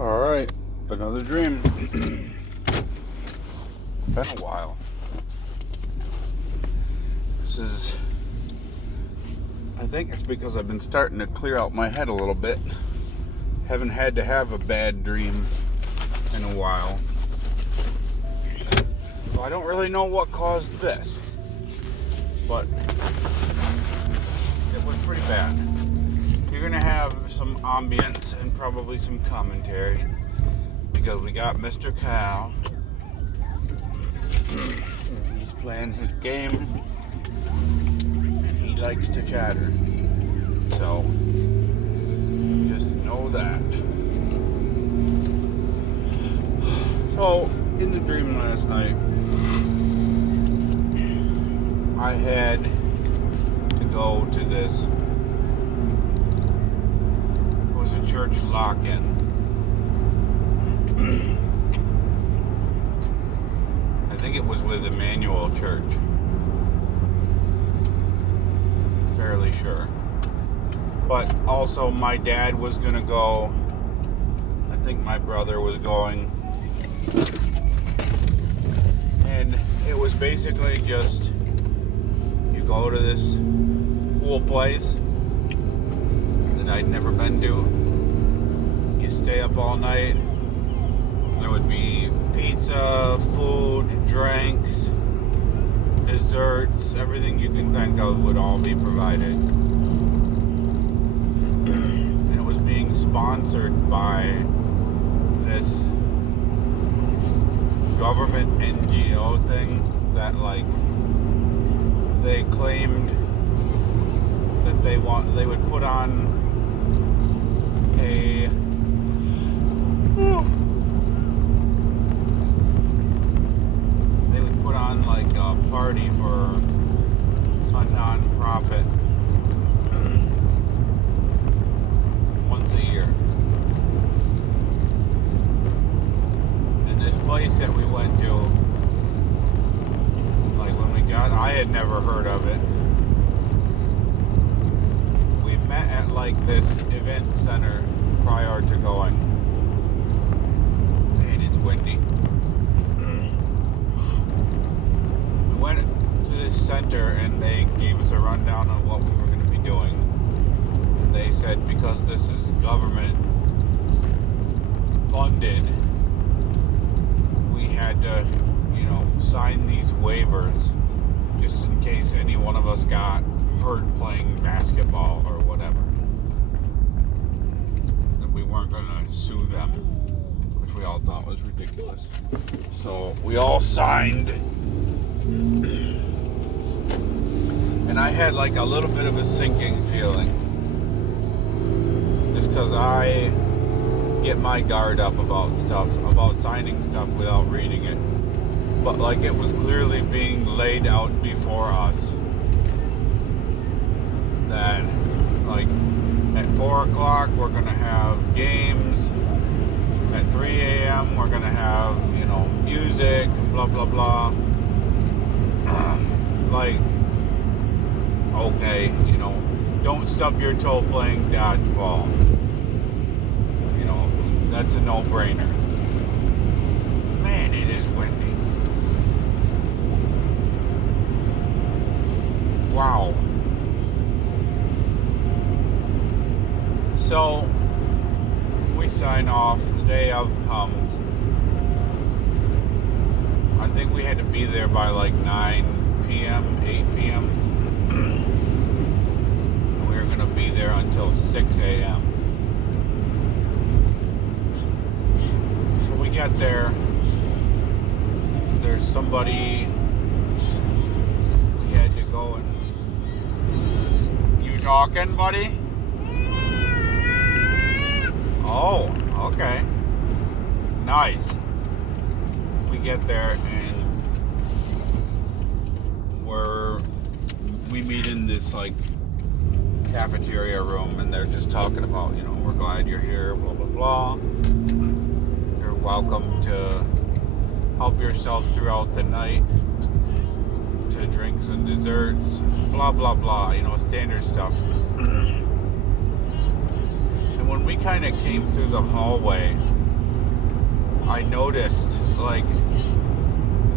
Alright, another dream. Been a while. I think it's because I've been starting to clear out my head a little bit. Haven't had to have a bad dream in a while. So I don't really know what caused this. But it was pretty bad. You're going to have some ambience and probably some commentary because we got Mr. Cow. He's playing his game and he likes to chatter. So just know that. So in the dream last night, I had to go to this. Church lock-in. I think it was with Emmanuel Church. Fairly sure. But also my dad was going to go. I think my brother was going. And it was basically just you go to this cool place that I'd never been to. Stay up all night. There would be pizza, food, drinks, desserts, everything you can think of would all be provided. And it was being sponsored by this government NGO thing that they claimed that they would put on they would put on a party for a non-profit once a year. And this place that we went to, when we got, I had never heard of it. We met at this event center prior to going. And it's windy. We went to this center and they gave us a rundown on what we were going to be doing. And they said because this is government funded, we had to, sign these waivers just in case any one of us got hurt playing basketball or whatever. We weren't going to sue them, which we all thought was ridiculous. So we all signed. And I had a little bit of a sinking feeling. Just because I get my guard up about signing stuff without reading it. But it was clearly being laid out before us that at 4 o'clock we're going to have games. At 3 a.m. we're going to have, music and blah, blah, blah. Okay, don't stub your toe playing dodgeball. That's a no-brainer. Man, it is windy. Wow. So, we sign off. The day of comes. I think we had to be there by 9 p.m., 8 p.m. We were going to be there until 6 a.m. So we got there. There's somebody we had to go and... You talking, buddy? Oh, okay. Nice. We get there and we meet in this cafeteria room and they're just talking about, we're glad you're here, blah, blah, blah. You're welcome to help yourself throughout the night to drinks and desserts, blah, blah, blah, standard stuff. And when we kind of came through the hallway, I noticed, like,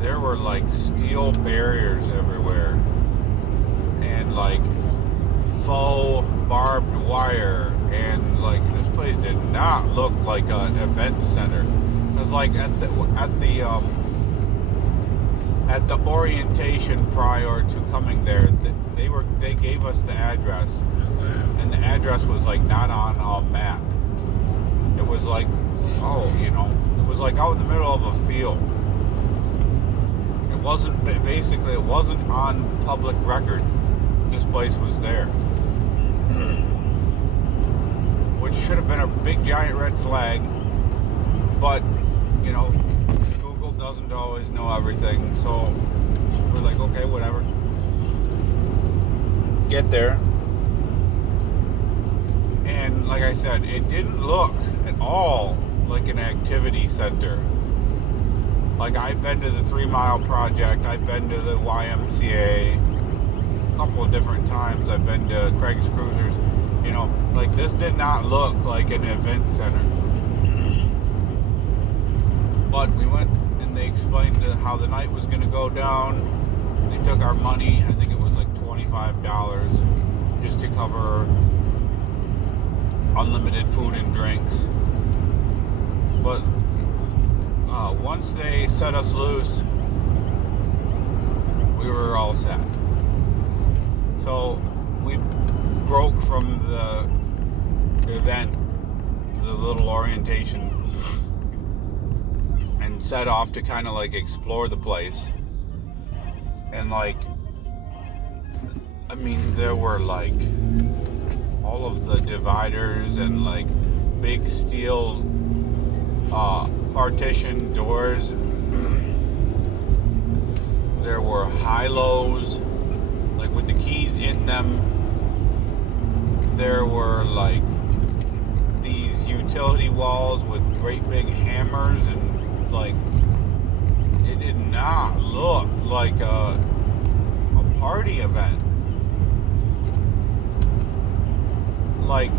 there were, like, steel barriers everywhere. And, like, faux barbed wire. And, like, this place did not look like an event center. Because, like, at the orientation prior to coming there, they gave us the address, and the address was like not on a map. It was like, it was like out in the middle of a field. It wasn't on public record. This place was there, which should have been a big giant red flag, but Google doesn't always know everything, so we're like, okay, whatever. Get there, and like I said, it didn't look at all like an activity center. Like, I've been to the 3 Mile Project, I've been to the YMCA a couple of different times, I've been to Craig's Cruisers, like, this did not look like an event center. But we went and they explained how the night was going to go down. They took our money, I think it was like $25, just to cover unlimited food and drinks. But once they set us loose, we were all set. So we broke from the event, the little orientation, and set off to kind of like explore the place. And like, I mean, there were like all of the dividers and like big steel partition doors. There were high-lows, like with the keys in them. There were like these utility walls with great big hammers, and like, it did not look like a party event. Like,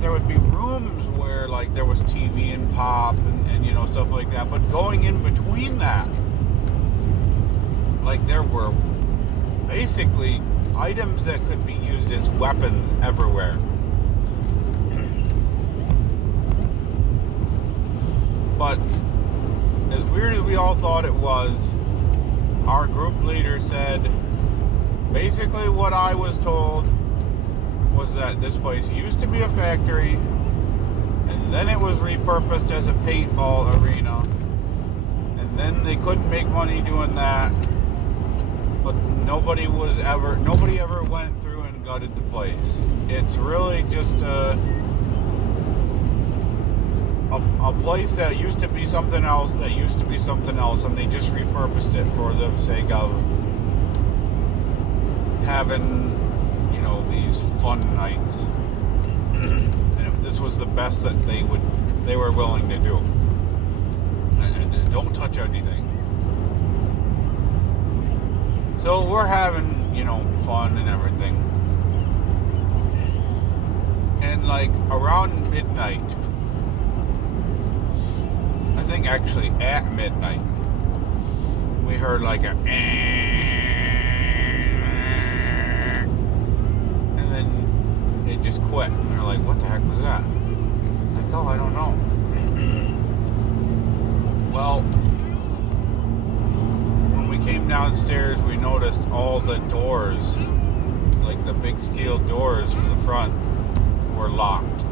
there would be rooms where like there was TV and pop and stuff like that, but going in between that, like, there were basically items that could be used as weapons everywhere. But as weird as we all thought it was, our group leader said basically what I was told was that this place used to be a factory, and then it was repurposed as a paintball arena, and then they couldn't make money doing that, but nobody ever went through and gutted the place. It's really just a place that used to be something else, and they just repurposed it for the sake of having, these fun nights. And this was the best that they were willing to do. And don't touch anything. So we're having, fun and everything. And like around midnight, I think actually at midnight, we heard like a, and then it just quit. And we were like, what the heck was that? Like, oh, I don't know. Well, when we came downstairs, we noticed all the doors, like the big steel doors for the front, were locked.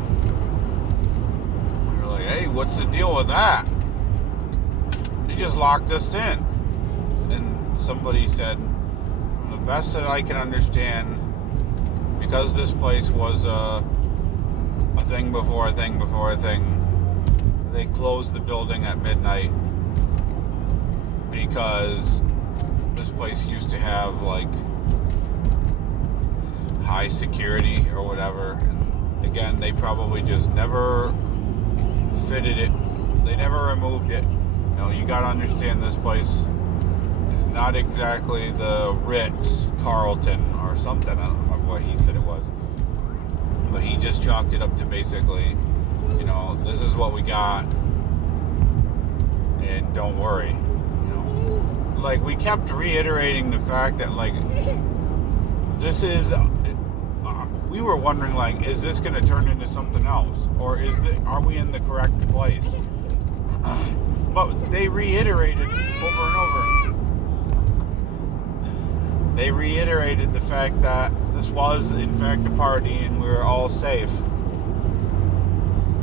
We were like, hey, what's the deal with that? They just locked us in. And somebody said, from the best that I can understand, because this place was a thing before a thing before a thing, they closed the building at midnight because this place used to have like high security or whatever. And again, they probably just never fitted it. They never removed it. You gotta understand, this place is not exactly the Ritz Carlton or something. I don't remember what he said it was, but he just chalked it up to basically, this is what we got. and don't worry, like we kept reiterating the fact that like this is we were wondering, like, is this going to turn into something else, or are we in the correct place? But they reiterated over and over. They reiterated the fact that this was in fact a party and we were all safe,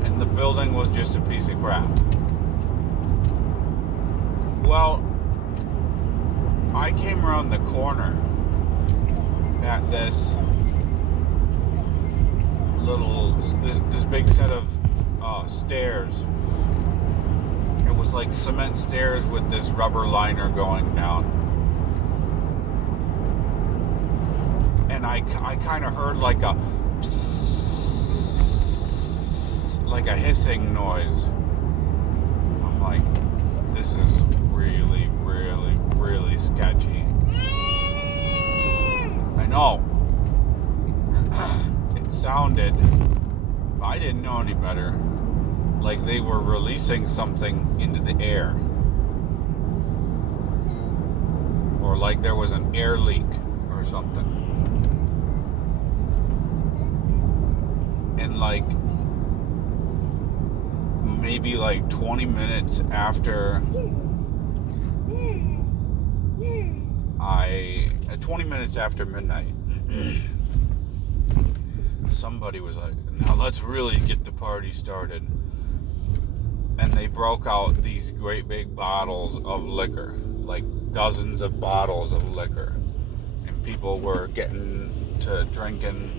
and the building was just a piece of crap. Well, I came around the corner at this big set of stairs. It was like cement stairs with this rubber liner going down, and I kind of heard like a hissing noise. I'm like, this is really, really, really sketchy. I know. It sounded, if I didn't know any better, like they were releasing something into the air. Or like there was an air leak or something. And like, maybe like 20 minutes after 20 minutes after midnight, somebody was like, now let's really get the party started. And they broke out these great big bottles of liquor, like dozens of bottles of liquor. And people were getting to drinking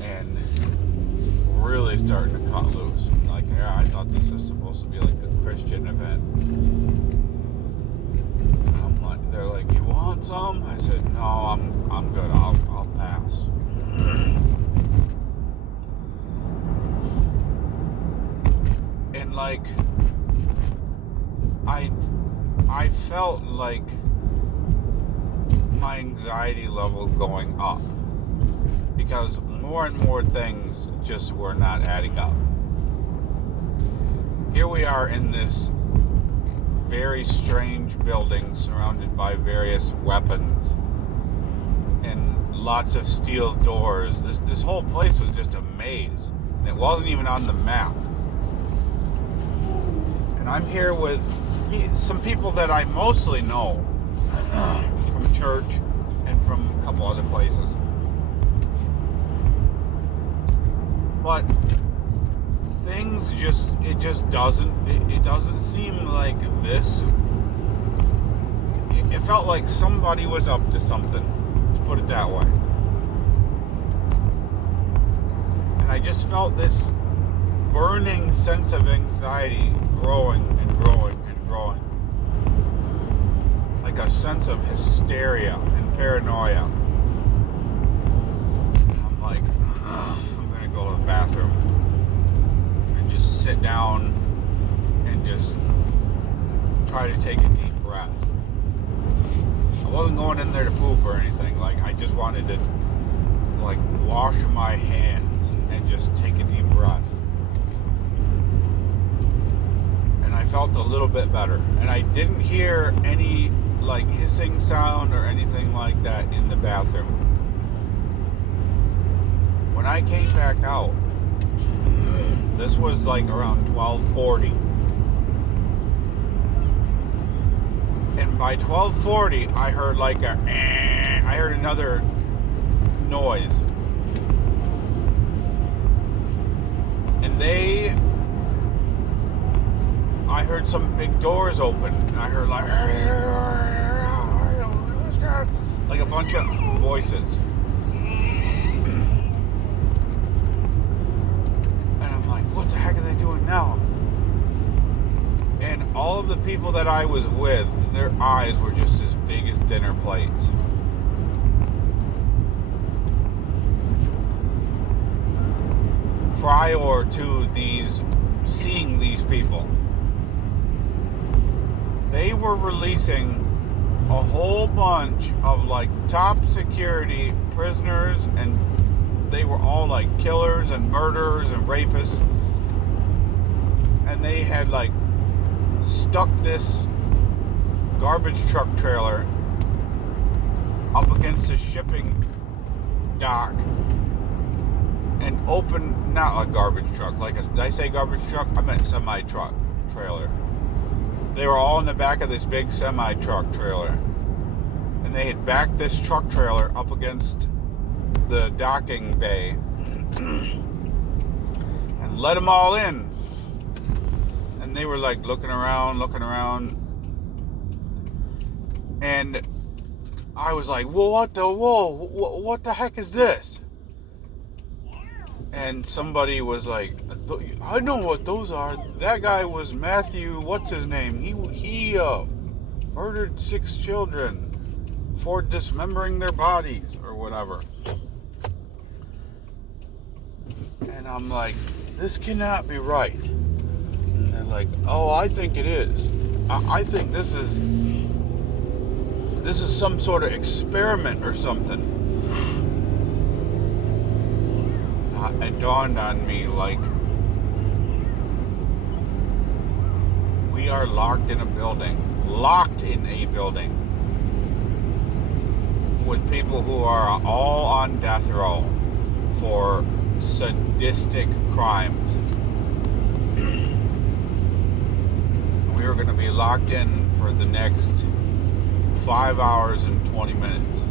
and really starting to cut loose. Like, yeah, I thought this was supposed to be like a Christian event. And I'm like, they're like, you want some? I said, no, I'm good. I'll pass. And like, I felt like my anxiety level going up, because more and more things just were not adding up. Here we are in this very strange building surrounded by various weapons and lots of steel doors. This whole place was just a maze, and it wasn't even on the map. And I'm here with some people that I mostly know from church and from a couple other places. But things it doesn't seem like this. It felt like somebody was up to something, to put it that way. And I just felt this burning sense of anxiety growing and growing and growing. Like a sense of hysteria and paranoia. And I'm like, I'm gonna go to the bathroom and just sit down and just try to take a deep breath. I wasn't going in there to poop or anything. Like, I just wanted to like wash my hands and just take a deep breath. And I felt a little bit better. And I didn't hear any like hissing sound or anything like that in the bathroom. When I came back out, this was like around 12:40. And by 12:40, I heard like I heard another noise. And I heard some big doors open, and I heard like a bunch of voices. And I'm like, what the heck are they doing now? And all of the people that I was with, their eyes were just as big as dinner plates. Prior to seeing these people, they were releasing a whole bunch of like top security prisoners, and they were all like killers and murderers and rapists, and they had like stuck this garbage truck trailer up against a shipping dock and opened, not a garbage truck, did I say garbage truck? I meant semi-truck trailer. They were all in the back of this big semi-truck trailer. And they had backed this truck trailer up against the docking bay and let them all in. And they were like looking around. And I was like, what the heck is this? And somebody was like, I know what those are. That guy was Matthew, what's his name? He murdered 6 children for dismembering their bodies or whatever. And I'm like, this cannot be right. And they're like, oh, I think it is. I think this is some sort of experiment or something. It dawned on me, like, we are locked in a building with people who are all on death row for sadistic crimes. We were going to be locked in for the next 5 hours and 20 minutes.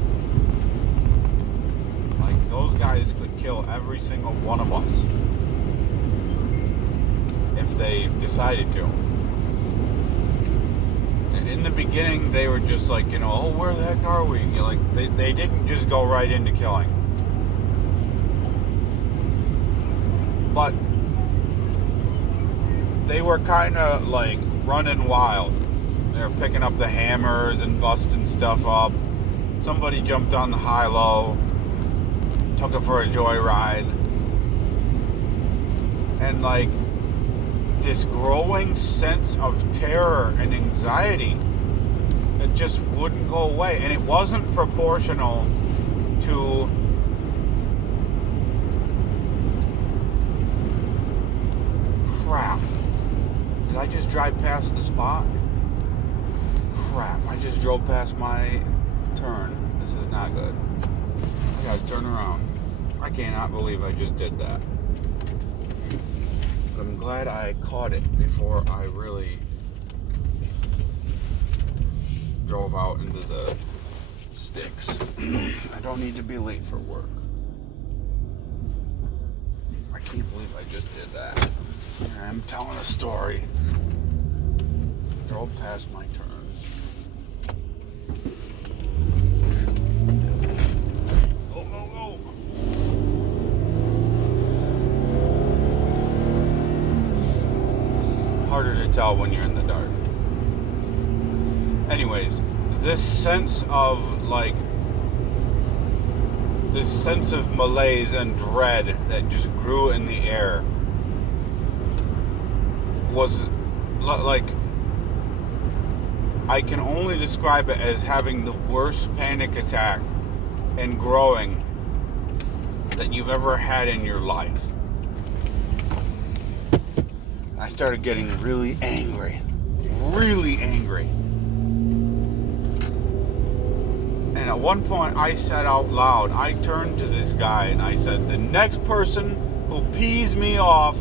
Like, those guys could kill every single one of us if they decided to. In the beginning, they were just like, oh, where the heck are we? They didn't just go right into killing. But they were kind of like running wild. They were picking up the hammers and busting stuff up. Somebody jumped on the high-low, took it for a joyride. And like, this growing sense of terror and anxiety that just wouldn't go away. And it wasn't proportional to crap. Did I just drive past the spot? Crap, I just drove past my turn. This is not good. I gotta turn around. I cannot believe I just did that. But I'm glad I caught it before I really drove out into the sticks. I don't need to be late for work. I can't believe I just did that. I'm telling a story. Drove past my turn. Go, go, go. Harder to tell when you're in the dark. Anyways, this sense of malaise and dread that just grew in the air was like, I can only describe it as having the worst panic attack and growing that you've ever had in your life. I started getting really angry. And at one point I said out loud, I turned to this guy and I said, the next person who pees me off,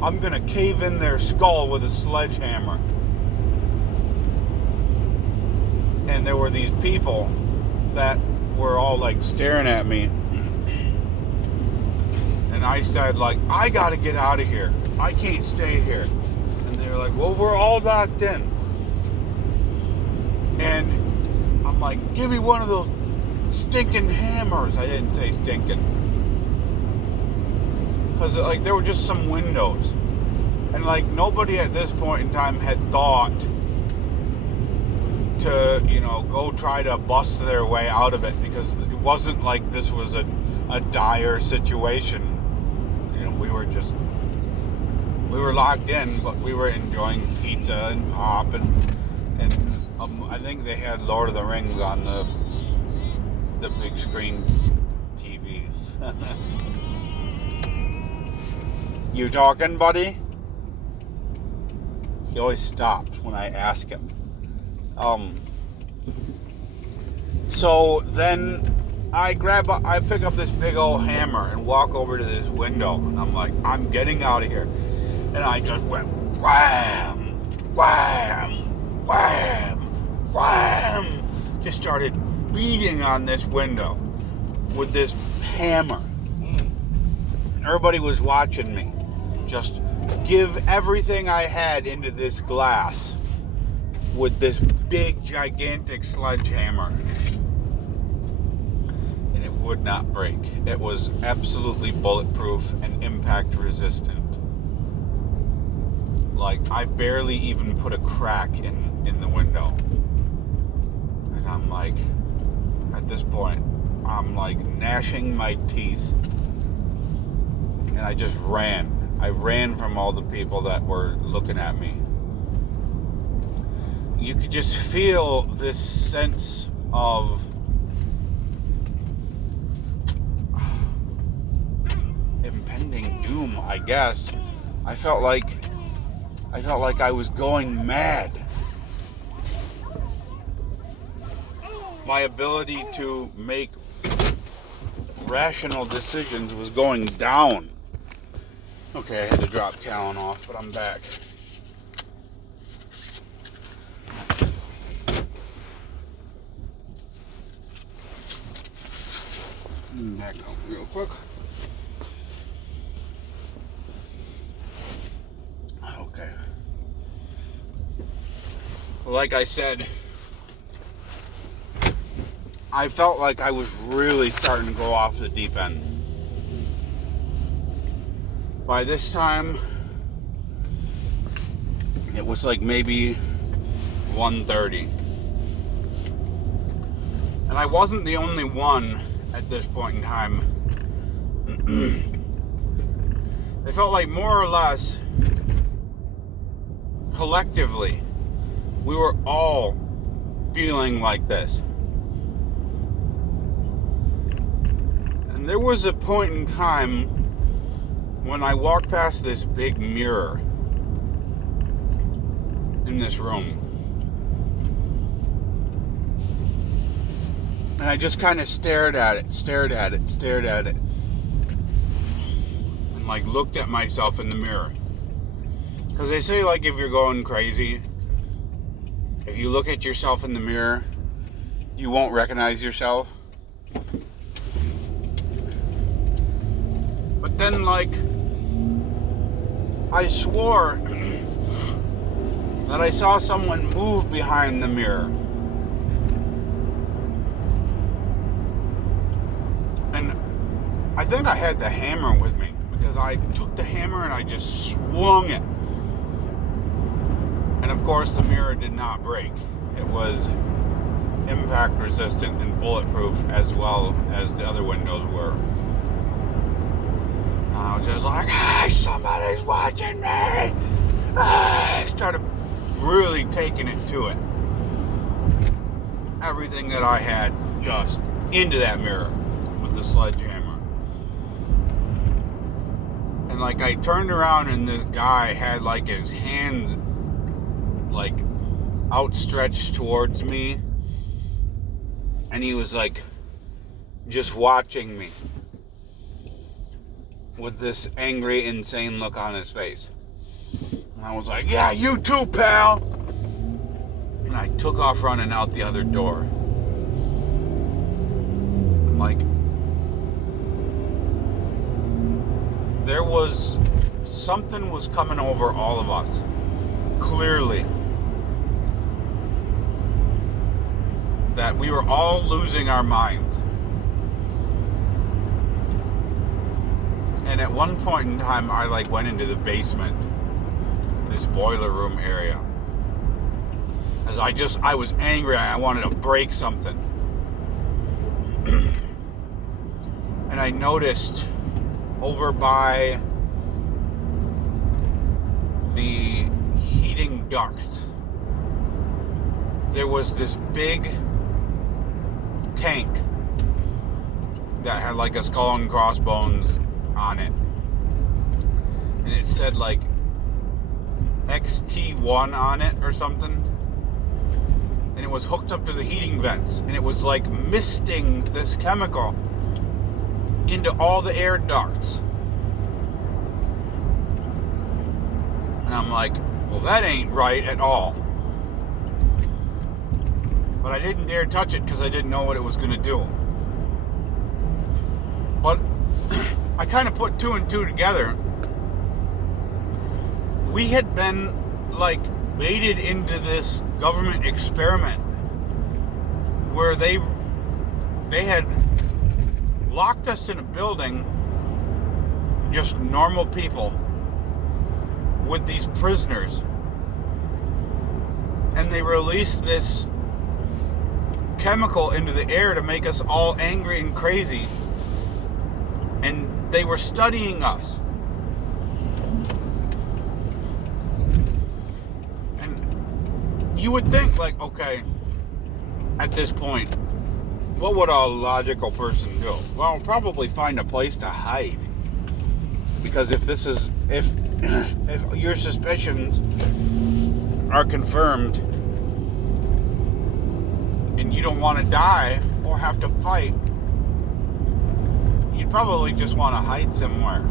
I'm gonna cave in their skull with a sledgehammer. And there were these people that were all like staring at me. And I said, like, I gotta get out of here. I can't stay here. And they were like, well, we're all locked in. And I'm like, give me one of those stinking hammers. I didn't say stinking. Because, like, there were just some windows. And, like, nobody at this point in time had thought to, go try to bust their way out of it. Because it wasn't like this was a dire situation. We were locked in, but we were enjoying pizza and pop. And I think they had Lord of the Rings on the big screen TVs. You talking, buddy? He always stops when I ask him. So then I pick up this big old hammer and walk over to this window, and I'm like, I'm getting out of here. And I just went wham, wham, wham, wham. Just started beating on this window with this hammer. And everybody was watching me. Just give everything I had into this glass with this big, gigantic sledgehammer. And it would not break. It was absolutely bulletproof and impact resistant. Like, I barely even put a crack in the window. And I'm like, at this point, I'm like gnashing my teeth. And I just ran. I ran from all the people that were looking at me. You could just feel this sense of impending doom, I guess. I felt like I was going mad. My ability to make rational decisions was going down. Okay, I had to drop Callan off, but I'm back. Back up real quick. Okay. Like I said, I felt like I was really starting to go off the deep end. By this time, it was like maybe 1:30. And I wasn't the only one at this point in time. It felt like more or less, collectively, we were all feeling like this. And there was a point in time when I walked past this big mirror in this room. And I just kind of stared at it. And like looked at myself in the mirror. Because they say, like, if you're going crazy, if you look at yourself in the mirror, you won't recognize yourself. But then, like, I swore that I saw someone move behind the mirror. And I think I had the hammer with me, because I took the hammer and I just swung it. And of course the mirror did not break. It was impact resistant and bulletproof, as well as the other windows were. I was just like, hey, somebody's watching me! I started really taking it to it. Everything that I had just into that mirror with the sledgehammer. And like I turned around and this guy had like his hands like outstretched towards me. And he was like just watching me with this angry, insane look on his face. And I was like, yeah, you too, pal! And I took off running out the other door. And like, there was, something was coming over all of us. Clearly. That we were all losing our minds. And at one point in time, I like went into the basement, this boiler room area. As I was angry, I wanted to break something. And I noticed over by the heating duct, there was this big tank that had like a skull and crossbones on it, and it said like XT1 on it or something. And it was hooked up to the heating vents. And it was like misting this chemical into all the air ducts. And I'm like, well, that ain't right at all. But I didn't dare touch it because I didn't know what it was going to do. But I kind of put two and two together. We had been, like, baited into this government experiment where they had locked us in a building, just normal people, with these prisoners. And they released this chemical into the air to make us all angry and crazy. And they were studying us. And you would think, like, okay, at this point, what would a logical person do? Well, probably find a place to hide. Because if your suspicions are confirmed and you don't want to die or have to fight, you'd probably just want to hide somewhere.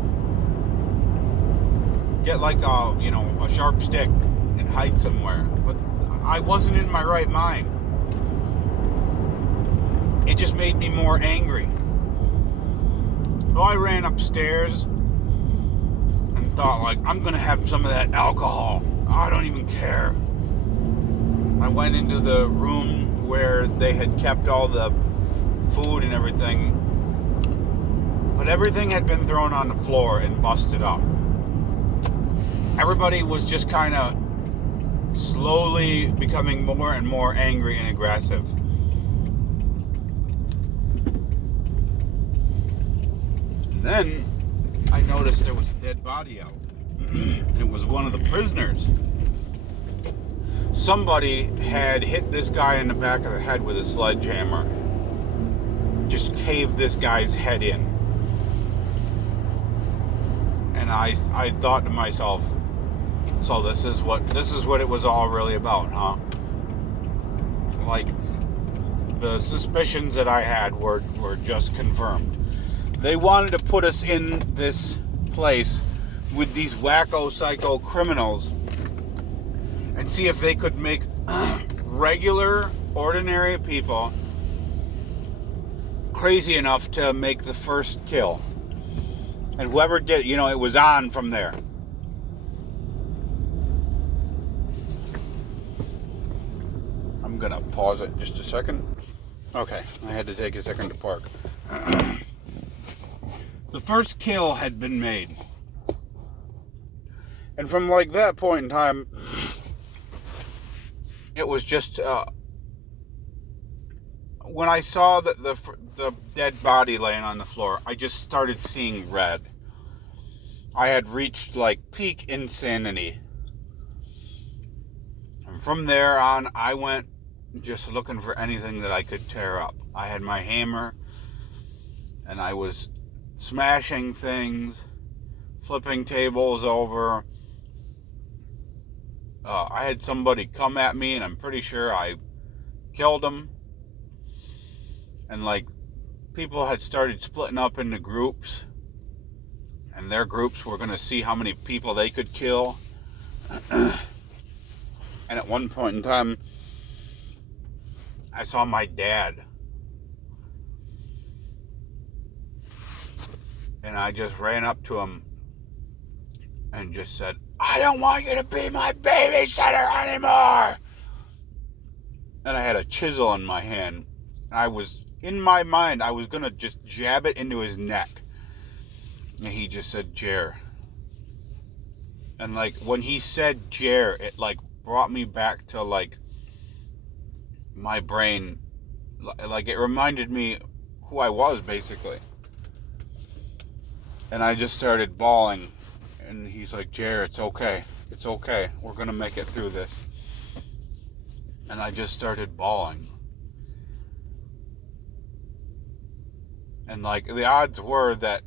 Get like a sharp stick and hide somewhere. But I wasn't in my right mind. It just made me more angry. So I ran upstairs and thought, like, I'm gonna have some of that alcohol. I don't even care. I went into the room where they had kept all the food and everything, but everything had been thrown on the floor and busted up. Everybody was just kind of slowly becoming more and more angry and aggressive. And then I noticed there was a dead body out. And it was one of the prisoners. Somebody had hit this guy in the back of the head with a sledgehammer. Just caved this guy's head in. And I thought to myself, so this is what it was all really about, huh? Like, the suspicions that I had were just confirmed. They wanted to put us in this place with these wacko psycho criminals and see if they could make regular, ordinary people crazy enough to make the first kill. And whoever did it, it was on from there. I'm gonna pause it just a second. Okay, I had to take a second to park. The first kill had been made. And from like that point in time, it was just when I saw the dead body laying on the floor, I just started seeing red. I had reached like peak insanity. And from there on, I went just looking for anything that I could tear up. I had my hammer and I was smashing things, flipping tables over. I had somebody come at me, and I'm pretty sure I killed him. And, like, people had started splitting up into groups. And their groups were going to see how many people they could kill. And at one point in time, I saw my dad. And I just ran up to him and just said, I don't want you to be my babysitter anymore. And I had a chisel in my hand. In my mind, I was going to just jab it into his neck. And he just said, Jer. And like, when he said Jer, it like brought me back to like my brain. Like, it reminded me who I was, basically. And I just started bawling. And he's like, Jer, it's okay. It's okay. We're going to make it through this. And I just started bawling. And like, the odds were that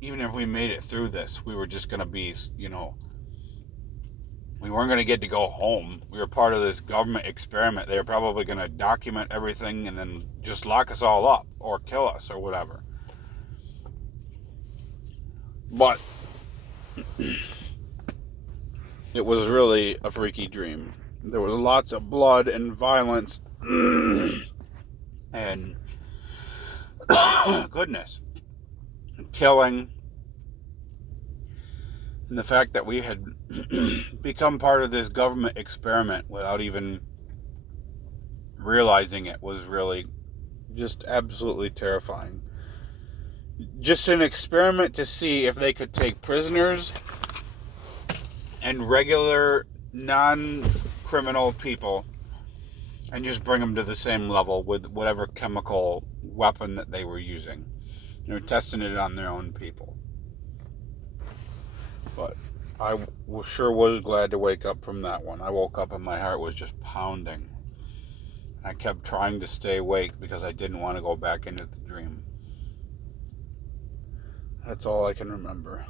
even if we made it through this, we were just going to be, we weren't going to get to go home. We were part of this government experiment. They were probably going to document everything and then just lock us all up or kill us or whatever. But it was really a freaky dream. There was lots of blood and violence and goodness, killing. And the fact that we had become part of this government experiment without even realizing it was really just absolutely terrifying. Just an experiment to see if they could take prisoners and regular non-criminal people and just bring them to the same level with whatever chemical weapon that they were using. They were testing it on their own people. But I sure was glad to wake up from that one. I woke up and my heart was just pounding. I kept trying to stay awake because I didn't want to go back into the dream. That's all I can remember.